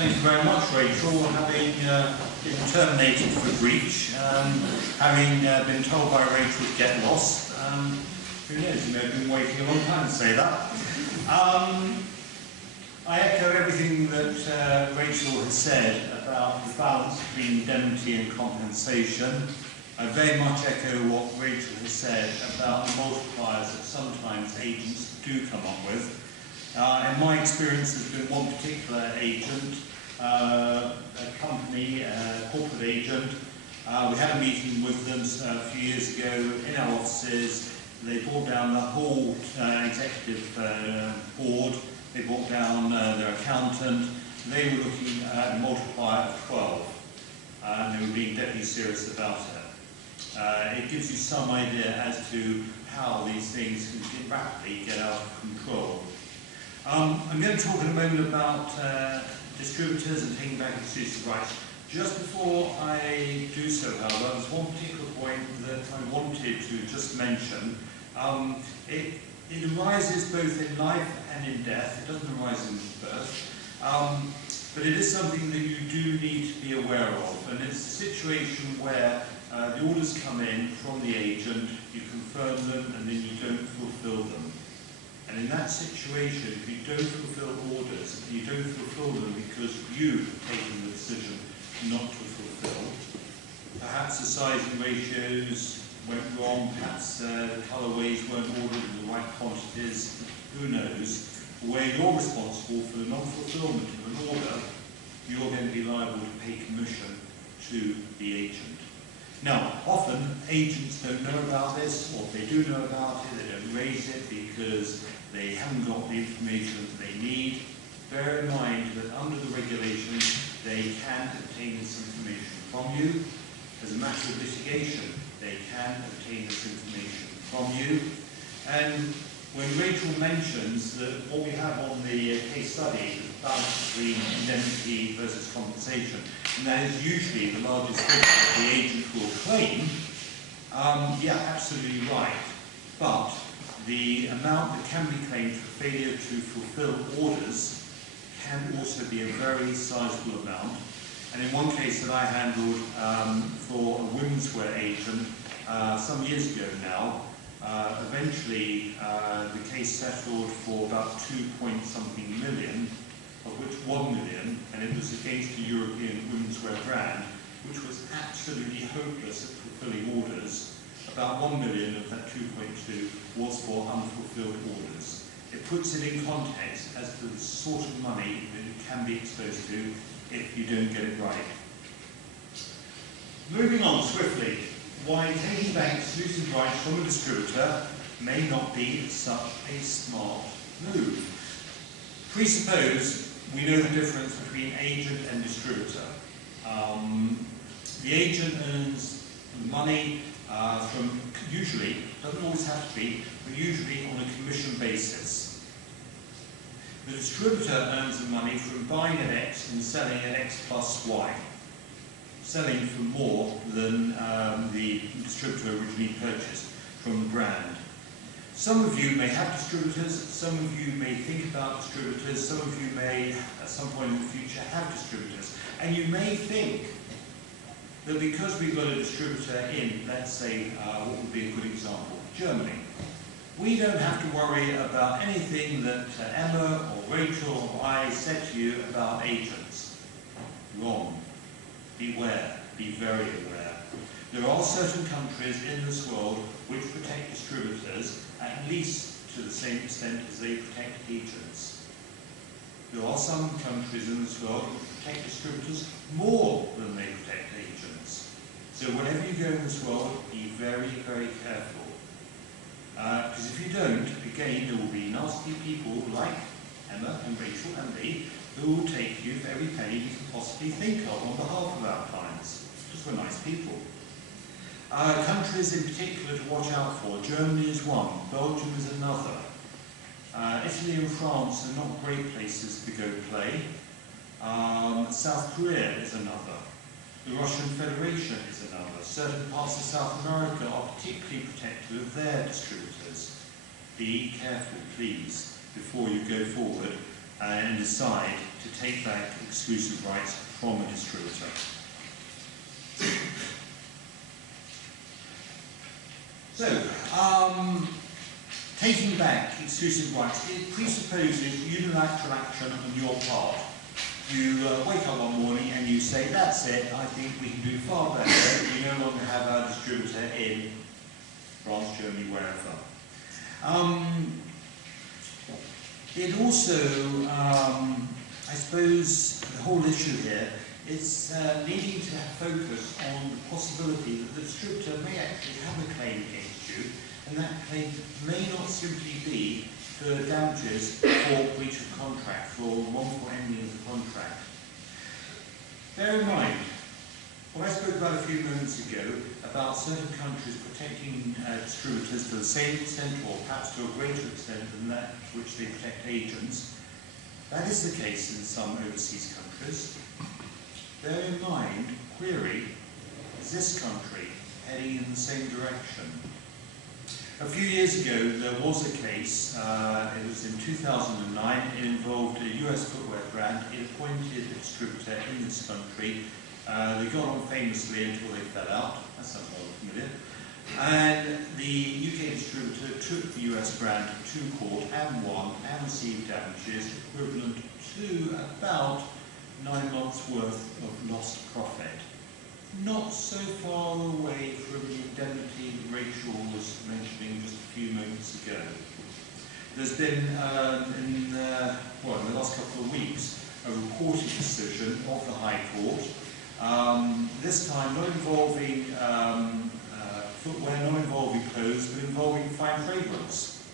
Thank you very much, Rachel. Having been terminated for breach, having been told by Rachel to get lost, who knows, you may have been waiting a long time to say that. I echo everything that Rachel has said about the balance between indemnity and compensation. I very much echo what Rachel has said about the multipliers that sometimes agents do come up with. In my experience, there's been one particular agent, a company, a corporate agent. We had a meeting with them a few years ago in our offices. They brought down the whole executive board. They brought down their accountant. They were looking at a multiplier of 12, and they were being deadly serious about it. It gives you some idea as to how these things can rapidly get out of control. I'm going to talk in a moment about distributors and taking back exclusive rights. Just before I do so, however, there's one particular point that I wanted to just mention. It arises both in life and in death. It doesn't arise in birth. But it is something that you do need to be aware of. And it's a situation where the orders come in from the agent, you confirm them, and then you don't fulfill them. And in that situation, if you don't fulfill orders, you don't fulfill them because you've taken the decision not to fulfill. Perhaps the sizing ratios went wrong, perhaps the colourways weren't ordered in the right quantities, who knows. Where you're responsible for the non-fulfilment of an order, you're going to be liable to pay commission to the agent. Now, often agents don't know about this, or if they do know about it, they don't raise it because they haven't got the information that they need. Bear in mind that under the regulations, they can obtain this information from you. As a matter of litigation, they can obtain this information from you. And when Rachel mentions that what we have on the case study is the balance between indemnity versus compensation, and that is usually the largest figure that the agent will claim, yeah, absolutely right. But the amount that can be claimed for failure to fulfill orders can also be a very sizable amount. And in one case that I handled for a women's wear agent some years ago now, eventually the case settled for about 2-point-something million, of which 1 million, and it was against a European women's wear brand, which was absolutely hopeless at fulfilling orders. About 1 million of that 2.2 was for unfulfilled orders. It puts it in context as to the sort of money that you can be exposed to if you don't get it right. Moving on swiftly, why taking back exclusive rights from a distributor may not be such a smart move. Presuppose we know the difference between agent and distributor. The agent earns money from, usually, doesn't always have to be, but usually on a commission basis. The distributor earns the money from buying at X and selling at X plus Y, selling for more than the distributor originally purchased from the brand. Some of you may have distributors, some of you may think about distributors, some of you may at some point in the future have distributors, and you may think that because we've got a distributor in, let's say, what would be a good example, Germany, we don't have to worry about anything that Emma or Rachel or I said to you about agents. Wrong. Beware. Be very aware. There are certain countries in this world which protect distributors at least to the same extent as they protect agents. There are some countries in this world which protect distributors more than they protect agents. So whenever you go in this world, be very, very careful. Because if you don't, again, there will be nasty people like Emma and Rachel and me who will take you for every penny you can possibly think of on behalf of our clients, because we're nice people. Countries in particular to watch out for. Germany is one, Belgium is another. Italy and France are not great places to go play. South Korea is another. The Russian Federation is another. Certain parts of South America are particularly protective of their distributors. Be careful, please, before you go forward and decide to take back exclusive rights from a distributor. So, taking back exclusive rights, it presupposes unilateral action on your part. You wake up one morning and you say, that's it, I think we can do far better. We no longer have our distributor in France, Germany, wherever. It also, I suppose, the whole issue here is needing to focus on the possibility that the distributor may actually have a claim against you, and that claim may not simply be for damages for breach of contract, for wrongful ending of the contract. Bear in mind, what I spoke about a few moments ago about certain countries protecting distributors to the same extent, or perhaps to a greater extent than that to which they protect agents, that is the case in some overseas countries. Bear in mind, query, is this country heading in the same direction? A few years ago, there was a case, it was in 2009, it involved a US footwear brand. It appointed a distributor in this country. They got on famously until they fell out. That sounds rather familiar. And the UK distributor took the US brand to court and won and received damages equivalent to about 9 months' worth of lost profit. Not so far away from the indemnity that Rachel was mentioning just a few moments ago. There's been, in the last couple of weeks, a reported decision of the High Court, this time not involving footwear, not involving clothes, but involving fine fragrance.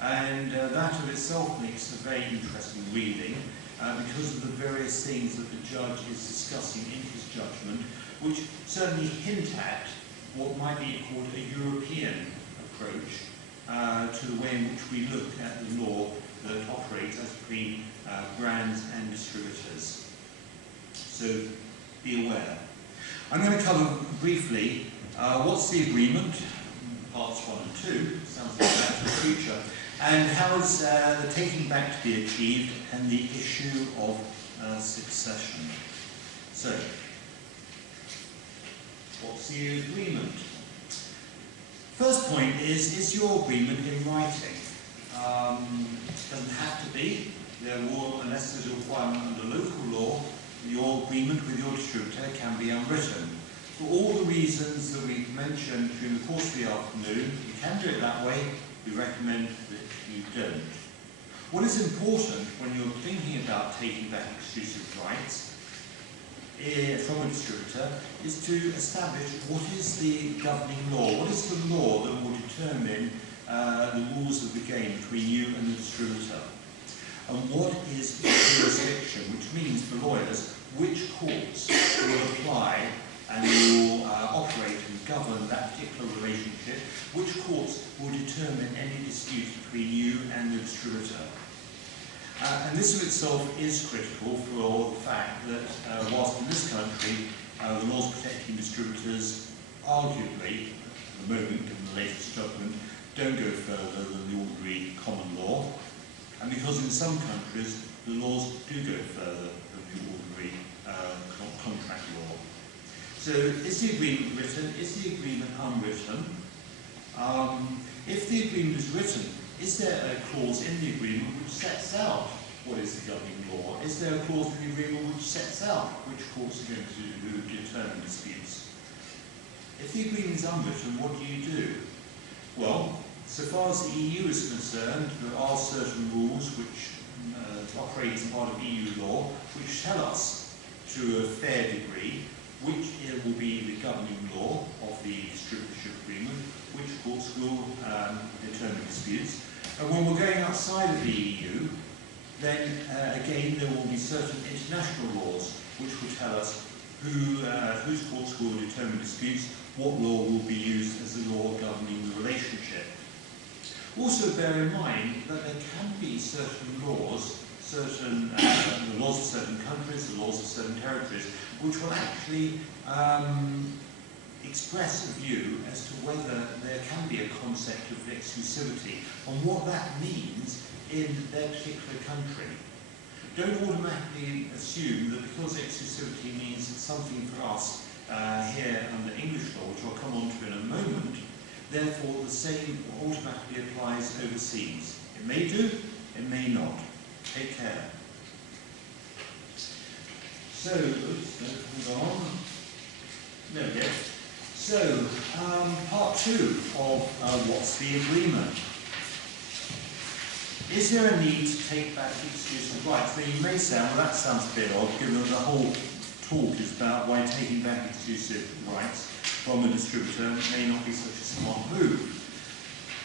And that of itself makes a very interesting reading, because of the various things that the judge is discussing in his judgment, which certainly hint at what might be called a European approach to the way in which we look at the law that operates as between brands and distributors. So be aware. I'm going to cover briefly what's the agreement, parts 1 and 2, sounds like that for the future, and how is the taking back to be achieved, and the issue of succession. So, what's the agreement? First point is your agreement in writing? Doesn't have to be. There will, unless there's a requirement under local law, your agreement with your distributor can be unwritten. For all the reasons that we've mentioned during the course of the afternoon, you can do it that way. We recommend that you don't. What is important when you're thinking about taking back exclusive rights from a distributor is to establish what is the governing law, what is the law that will determine the rules of the game between you and the distributor, and what is jurisdiction, which means for lawyers which courts will apply and will operate and govern that particular relationship, which courts will determine any dispute between you and the distributor. And this of itself is critical for the fact that whilst in this country the laws protecting distributors arguably, at the moment in the latest judgment, don't go further than the ordinary common law, and because in some countries the laws do go further than the ordinary contract law. So is the agreement written? Is the agreement unwritten? If the agreement is written, is there a clause in the agreement which sets out what is the governing law? Is there a clause in the agreement which sets out which courts are going to determine disputes? If the agreement is unwritten, what do you do? Well, so far as the EU is concerned, there are certain rules which operate as part of EU law, which tell us, to a fair degree, which will be the governing law of the distributorship agreement, which courts will determine disputes. And when we're going outside of the EU, then again there will be certain international laws which will tell us whose courts will determine disputes, what law will be used as the law governing the relationship. Also bear in mind that there can be certain laws, the laws of certain countries, the laws of certain territories, which will actually express a view as to whether there can be a concept of exclusivity and what that means in their particular country. don't automatically assume that because exclusivity means it's something for us here under English law, which I'll come on to in a moment, therefore the same automatically applies overseas. It may do, it may not. Take care. So, hold on. There we go. So, part 2 of what's the agreement? Is there a need to take back exclusive rights? Now you may say, well that sounds a bit odd, given that the whole talk is about why taking back exclusive rights from a distributor may not be such a smart move.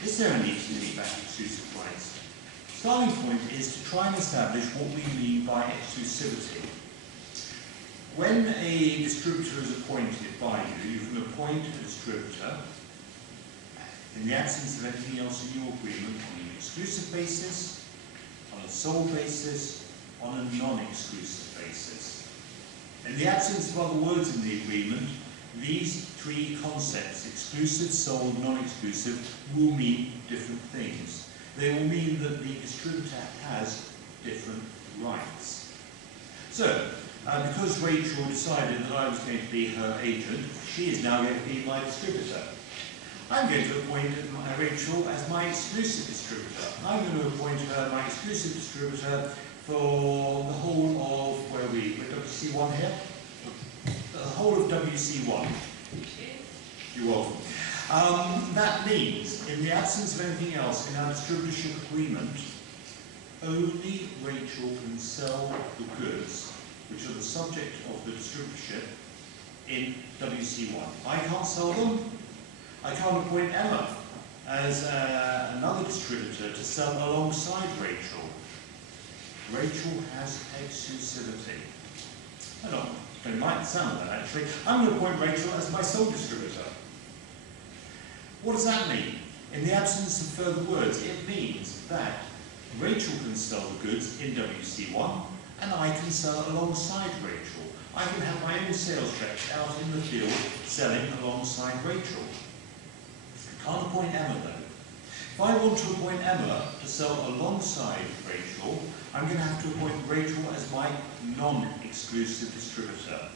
Is there a need to take back exclusive rights? Starting point is to try and establish what we mean by exclusivity. When a distributor is appointed by you, you can appoint a distributor in the absence of anything else in your agreement on an exclusive basis, on a sole basis, on a non-exclusive basis. In the absence of other words in the agreement, these three concepts, exclusive, sole, non-exclusive, will mean different things. They will mean that the distributor has different rights. So, because Rachel decided that I was going to be her agent, she is now going to be my distributor. I'm going to appoint Rachel as my exclusive distributor. I'm going to appoint her my exclusive distributor for the whole of, where are we? We're WC1 here? The whole of WC1. You're welcome. That means, in the absence of anything else in our distributorship agreement, only Rachel can sell the goods which are the subject of the distributorship in WC1. I can't sell them. I can't appoint Emma as another distributor to sell alongside Rachel. Rachel has exclusivity. I don't like the sound of that actually. I'm going to appoint Rachel as my sole distributor. What does that mean? In the absence of further words, it means that Rachel can sell the goods in WC1 and I can sell alongside Rachel. I can have my own sales reps out in the field selling alongside Rachel. I can't appoint Emma though. If I want to appoint Emma to sell alongside Rachel, I'm going to have to appoint Rachel as my non-exclusive distributor.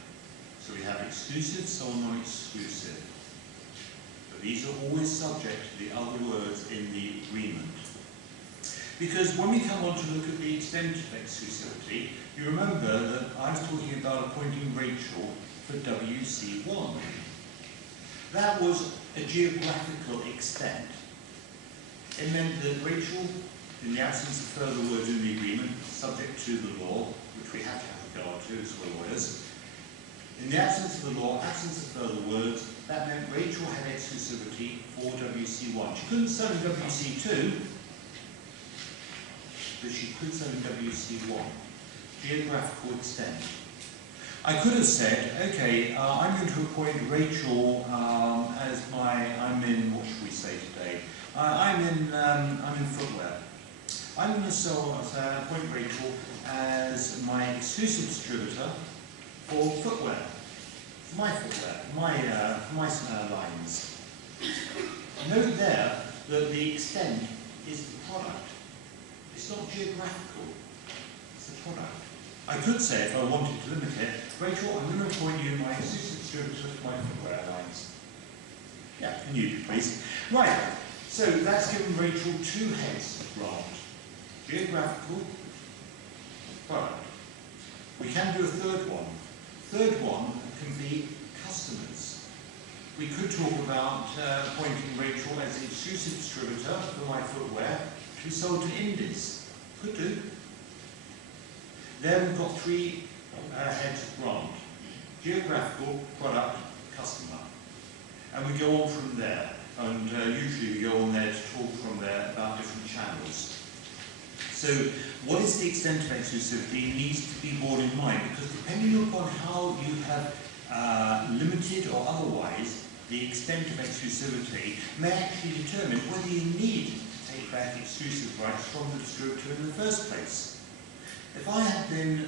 So we have exclusive, sole, non-exclusive. But these are always subject to the other words in the agreement. Because when we come on to look at the extent of exclusivity, you remember that I was talking about appointing Rachel for WC1. That was a geographical extent. It meant that Rachel, in the absence of further words in the agreement, subject to the law, which we have to have regard to as we're lawyers, in the absence of the law, absence of further words, that meant Rachel had exclusivity for WC1. She couldn't sell in WC2, but she could sell in WC1. Geographical extent. I could have said, okay, I'm going to appoint Rachel as I'm in, what should we say today? I'm in footwear. I'm going to appoint Rachel as my exclusive distributor for footwear. For my footwear, my lines. Note there that the extent is the product. It's not geographical, it's the product. I could say, if I wanted to limit it, Rachel, I'm going to appoint you my exclusive distributor for my footwear lines. Yeah, can you please? Right, so that's given Rachel two heads of grant. Geographical, product. We can do a third one. Third one can be customers. We could talk about appointing Rachel as the exclusive distributor for my footwear who sold to Indies. Could do. There we've got three heads of grant. Geographical, product, customer. And we go on from there. And usually we go on there to talk from there about different channels. So what is the extent of exclusivity needs to be borne in mind, because depending upon how you have limited or otherwise the extent of exclusivity may actually determine whether you need to take back exclusive rights from the distributor in the first place. If I had been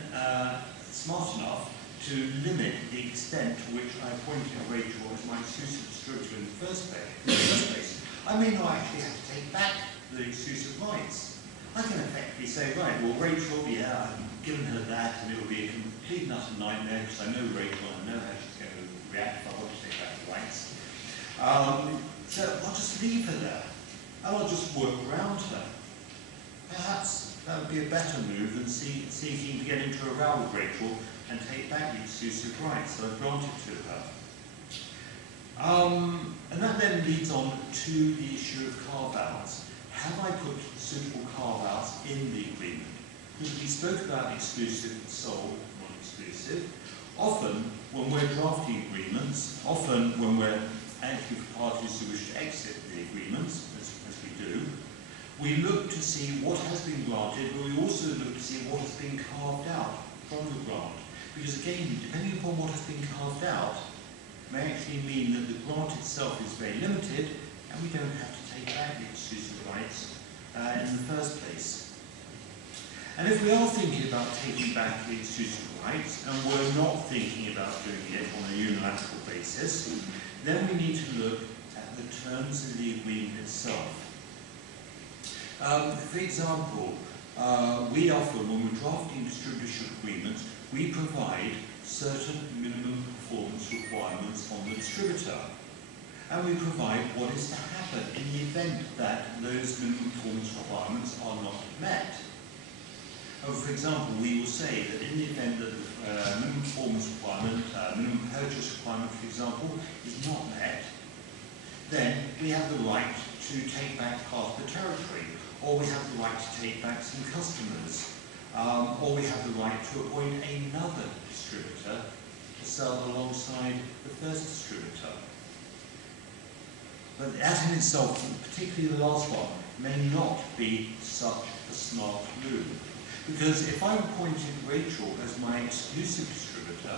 smart enough to limit the extent to which I appointed Rachel as my exclusive distributor in the first place, I may not actually have to take back the exclusive rights. I can effectively say, right, well, Rachel, yeah, given her that, and it would be a complete and utter nightmare, because I know Rachel, and I know how she's going to react if I want to take back the rights. So I'll just leave her there, and I'll just work around her. Perhaps that would be a better move than seeking to get into a row with Rachel and take back the exclusive rights that I've granted to her. And that then leads on to the issue of carve-outs. Have I put suitable carve-outs in the agreement? Because we spoke about exclusive and sole, non-exclusive. Often, when we're drafting agreements, often when we're acting for parties who wish to exit the agreements, as we do, we look to see what has been granted, but we also look to see what has been carved out from the grant. Because again, depending upon what has been carved out, may actually mean that the grant itself is very limited, and we don't have to take back the exclusive rights in the first place. And if we are thinking about taking back the exclusive rights, and we're not thinking about doing it on a unilateral basis, then we need to look at the terms of the agreement itself. For example, we often, when we're drafting distributorship agreements, we provide certain minimum performance requirements on the distributor. And we provide what is to happen in the event that those minimum performance requirements are not met. For example, we will say that in the event that the minimum performance requirement, minimum purchase requirement, for example, is not met, then we have the right to take back part of the territory, or we have the right to take back some customers, or we have the right to appoint another distributor to sell alongside the first distributor. But that in itself, particularly the last one, may not be such a smart move. Because if I appointed Rachel as my exclusive distributor,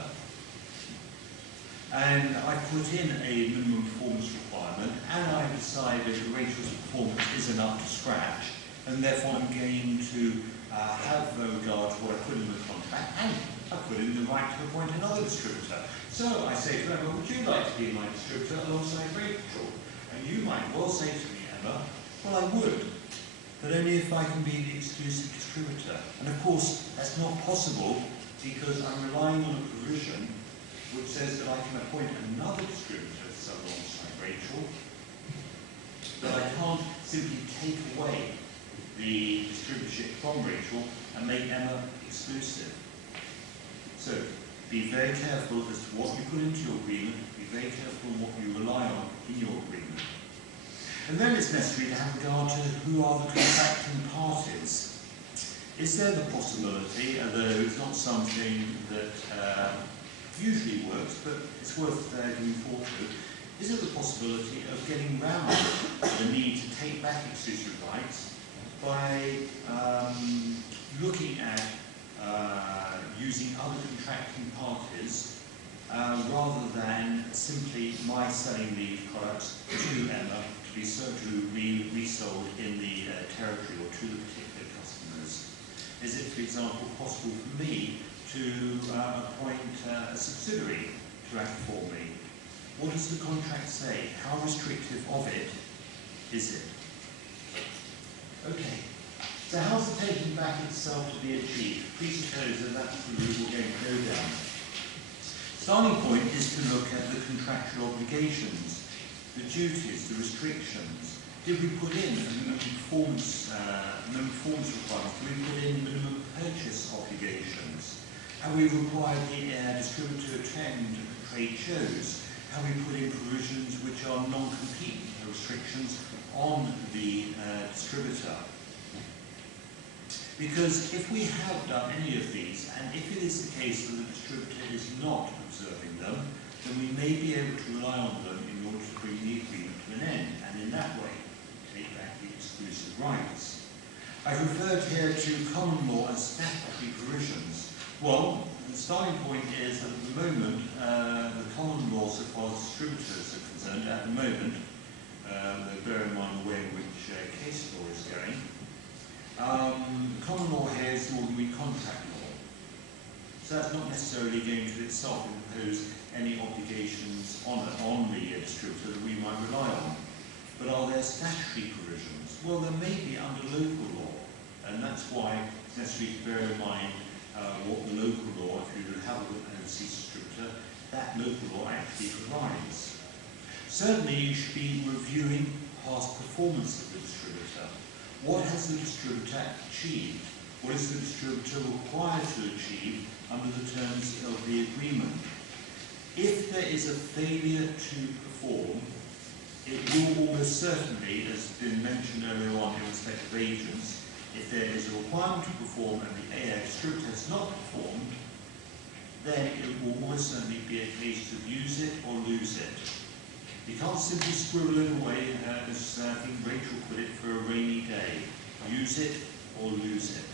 and I put in a minimum performance requirement, and I decided that Rachel's performance isn't up to scratch, and therefore I'm going to have regard to what I put in the contract, and I put in the right to appoint another distributor. So I say to Emma, would you like to be my distributor alongside Rachel? And you might well say to me, Emma, well, I would, but only if I can be the exclusive distributor. And of course, that's not possible because I'm relying on a provision which says that I can appoint another distributor to sell alongside Rachel, but I can't simply take away the distributorship from Rachel and make Emma exclusive. So, be very careful as to what you put into your agreement, be very careful on what you rely on in your agreement. And then it's necessary to have regard to who are the contracting parties. Is there the possibility, although it's not something that usually works, but it's worth giving thought to, is there the possibility of getting round the need to take back exclusive rights by looking at using other contracting parties rather than simply my selling the products to Emma to be resold in the territory or to the particular customers? Is it, for example, possible for me to appoint a subsidiary to act for me? What does the contract say? How restrictive of it is it? Okay. So how's the taking back itself to be achieved? Presuppose that that's the route we're going to go down. Starting point is to look at the contractual obligations, the duties, the restrictions. Did we put in a minimum performance requirements? Did we put in minimum purchase obligations? Have we required the distributor to attend trade shows? Have we put in provisions which are non-compete restrictions on the distributor? Because if we have done any of these, and if it is the case that the distributor is not observing them, then we may be able to rely on them in order to bring the agreement to an end, and in that way, take back the exclusive rights. I've referred here to common law and statutory provisions. Well, the starting point is that at the moment, the common law, so far as distributors are concerned, at the moment, bear in mind the way in which case law is going, common law here is the ordinary contract law. So that's not necessarily going to itself impose any obligations on the distributor that we might rely on. But are there statutory provisions? Well, there may be under local law, and that's why it's necessary to bear in mind what the local law, if you have an overseas distributor, that local law actually provides. Certainly you should be reviewing past performance of the distributor. What has the distributor achieved? What is the distributor required to achieve under the terms of the agreement? If there is a failure to perform, it will almost certainly, as has been mentioned earlier on in respect of agents, if there is a requirement to perform and the distributor has not performed, then it will almost certainly be a case of use it or lose it. You can't simply scribble it away, as I think Rachel put it, for a rainy day. Use it or lose it.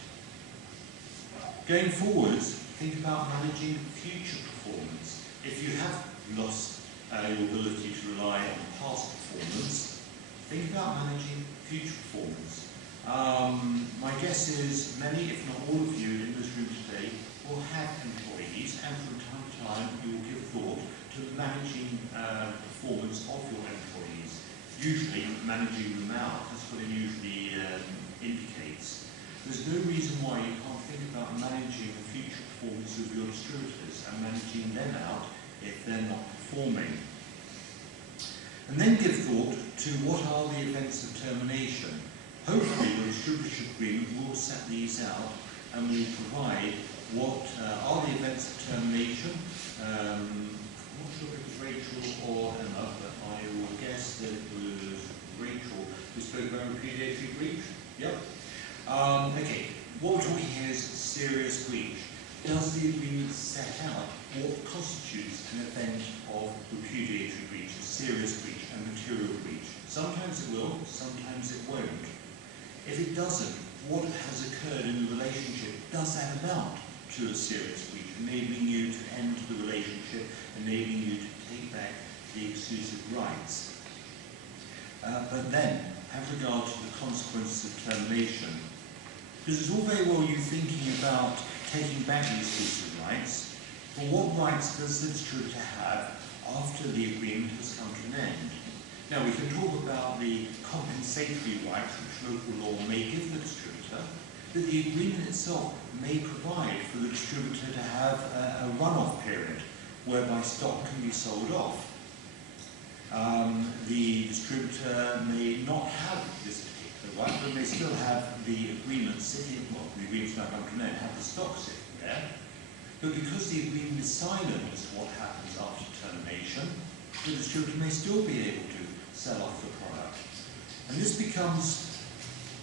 Going forwards, think about managing future performance. If you have lost your ability to rely on past performance, think about managing future performance. My guess is many, if not all of you in this room today, will have employees, and from time to time you will give thought to managing performance of your employees. Usually managing them out, that's what it usually indicates. There's no reason why you can't think about managing the future performance of your distributors and managing them out if they're not performing. And then give thought to what are the events of termination. Hopefully the distributorship agreement will set these out and will provide what are the events of termination. I'm not sure if it was Rachel or Emma, but I will guess that it was Rachel who spoke about repudiatory breach. Yep. Okay, what we're talking here is serious breach. Does the agreement set out what constitutes an event of repudiatory breach, a serious breach, a material breach? Sometimes it will, sometimes it won't. If it doesn't, what has occurred in the relationship, does that amount to a serious breach, enabling you to end the relationship, enabling you to take back the exclusive rights? But then, have regard to the consequences of termination. Because it's all very well you thinking about taking back the exclusive rights, but what rights does the distributor have after the agreement has come to an end? Now we can talk about the compensatory rights which local law may give the distributor, but the agreement itself may provide for the distributor to have a run-off period whereby stock can be sold off. The distributor may not have this particular right, but may still have the agreement sitting, well, the agreement's now come to an end, have the stock sitting there. But because the agreement is silent as to what happens after termination, the distributor may still be able to sell off the product. And this becomes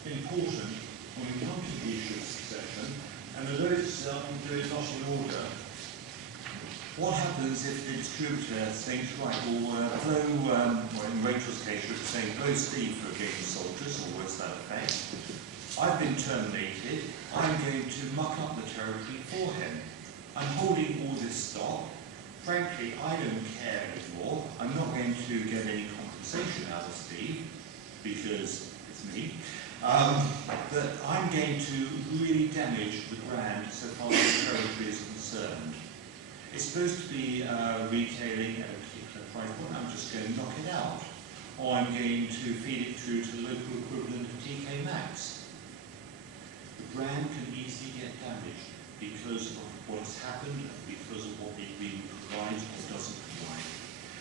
important when we come to the issue of succession, and although it's not in order, what happens if the distributor thinks, right, well, in Rachel's case, she was saying, blow Steve for a game of soldiers, or words to that effect. I've been terminated, I'm going to muck up the territory for him. I'm holding all this stock. Frankly, I don't care anymore. I'm not going to get any compensation out of Steve, because it's me. But I'm going to really damage the brand so far as the territory is concerned. It's supposed to be retailing at a particular price point. I'm just going to knock it out. Or I'm going to feed it through to the local equivalent of TK Maxx. The brand can easily get damaged because of what has happened, because of what the agreement provides or doesn't provide.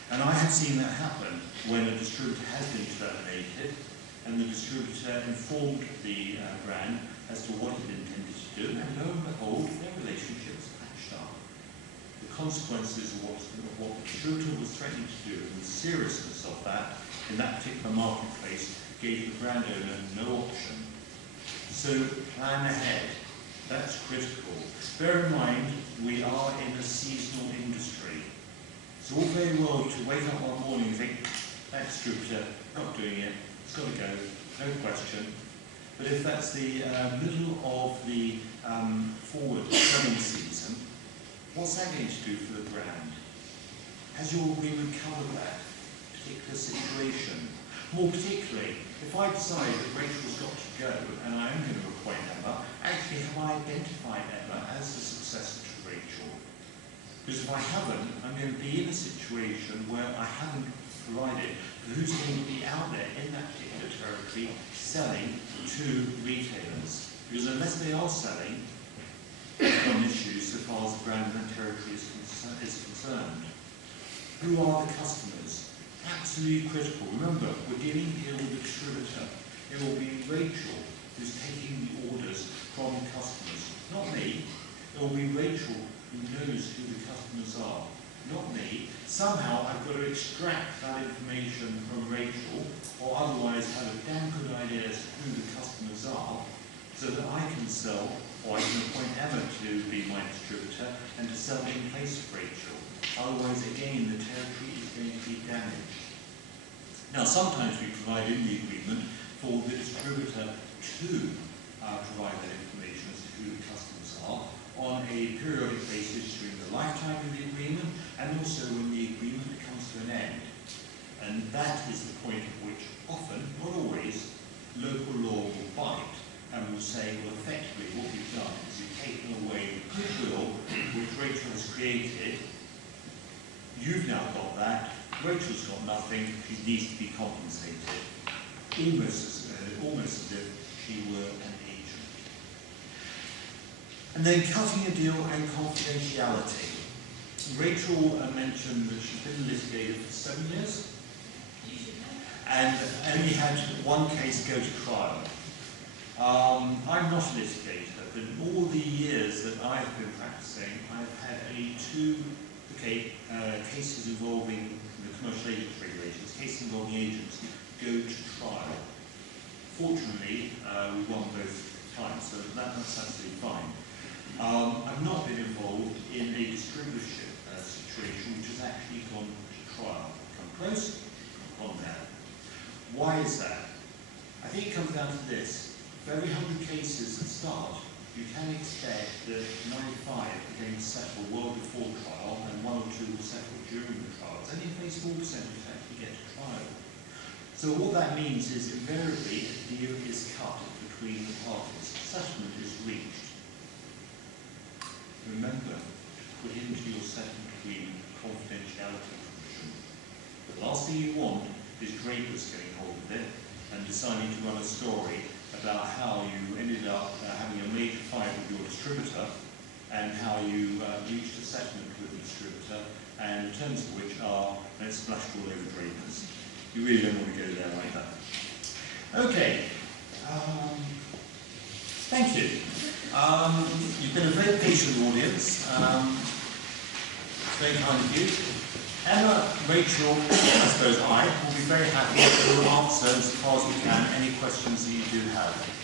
And I have seen that happen when a distributor has been terminated and the distributor informed the brand as to what it intended to do, and lo and behold, their relationship was patched up. The consequences of what the distributor was threatening to do and the seriousness of that in that particular marketplace gave the brand owner no option. So plan ahead. That's critical. Bear in mind, we are in a seasonal industry. It's all very well to wake up one morning and think, that distributor, not doing it, it's got to go, no question. But if that's the middle of the forward selling season, what's that going to do for the brand? Has your agreement covered that particular situation? More particularly, if I decide that Rachel's got to go and I am going to appoint Emma, actually have I identified Emma as the successor to Rachel? Because if I haven't, I'm going to be in a situation where I haven't provided for who's going to be out there in that particular territory selling to retailers. Because unless they are selling, they've got main issues so far as the brand and territory is concerned. Who are the customers? Absolutely critical. Remember, we're dealing here with a distributor. It will be Rachel who's taking the orders from the customers, not me. It will be Rachel who knows who the customers are, not me. Somehow I've got to extract that information from Rachel, or otherwise have a damn good idea as to who the customers are, so that I can sell, or I can appoint Emma to be my distributor and to sell in place of Rachel. Otherwise, again, the territory is going to be damaged. Now, sometimes we provide in the agreement for the distributor to provide that information as to who the customers are on a periodic basis during the lifetime of the agreement, and also when the agreement comes to an end. And that is the point at which often, not always, local law will bite and will say, well, effectively what we've done is you've taken away the goodwill which Rachel has created. You've now got that. Rachel's got nothing. She needs to be compensated, almost as if she were an agent. And then cutting a deal and confidentiality. Rachel mentioned that she's been litigated for 7 years and only had one case go to trial. I'm not a litigator, but in all the years that I've been practicing, I've had two cases involving the commercial agents regulations, cases involving agents go to trial. Fortunately, we won both times, so that's absolutely fine. I've not been involved in a distributorship situation which has actually gone to trial. Come close, come on there. Why is that? I think it comes down to this. For every 100 cases that start, you can expect that 95 are going to settle well before trial, and 1 or 2 will settle during the trial. It's only a very small percentage that actually get to trial. So what that means is invariably a deal is cut between the parties. Settlement is reached. Remember to put into your settlement agreement confidentiality provision. The last thing you want is Drapers getting hold of it and deciding to run a story about how you ended up having a major fight with your distributor and how you reached a settlement with the distributor, and the terms of which are, and it's splashed all over Drapers. You really don't want to go there like that. Okay. Thank you. You've been a very patient audience. It's very kind of you. Emma, Rachel, I suppose I, will be very happy to answer as far as we can any questions that you do have.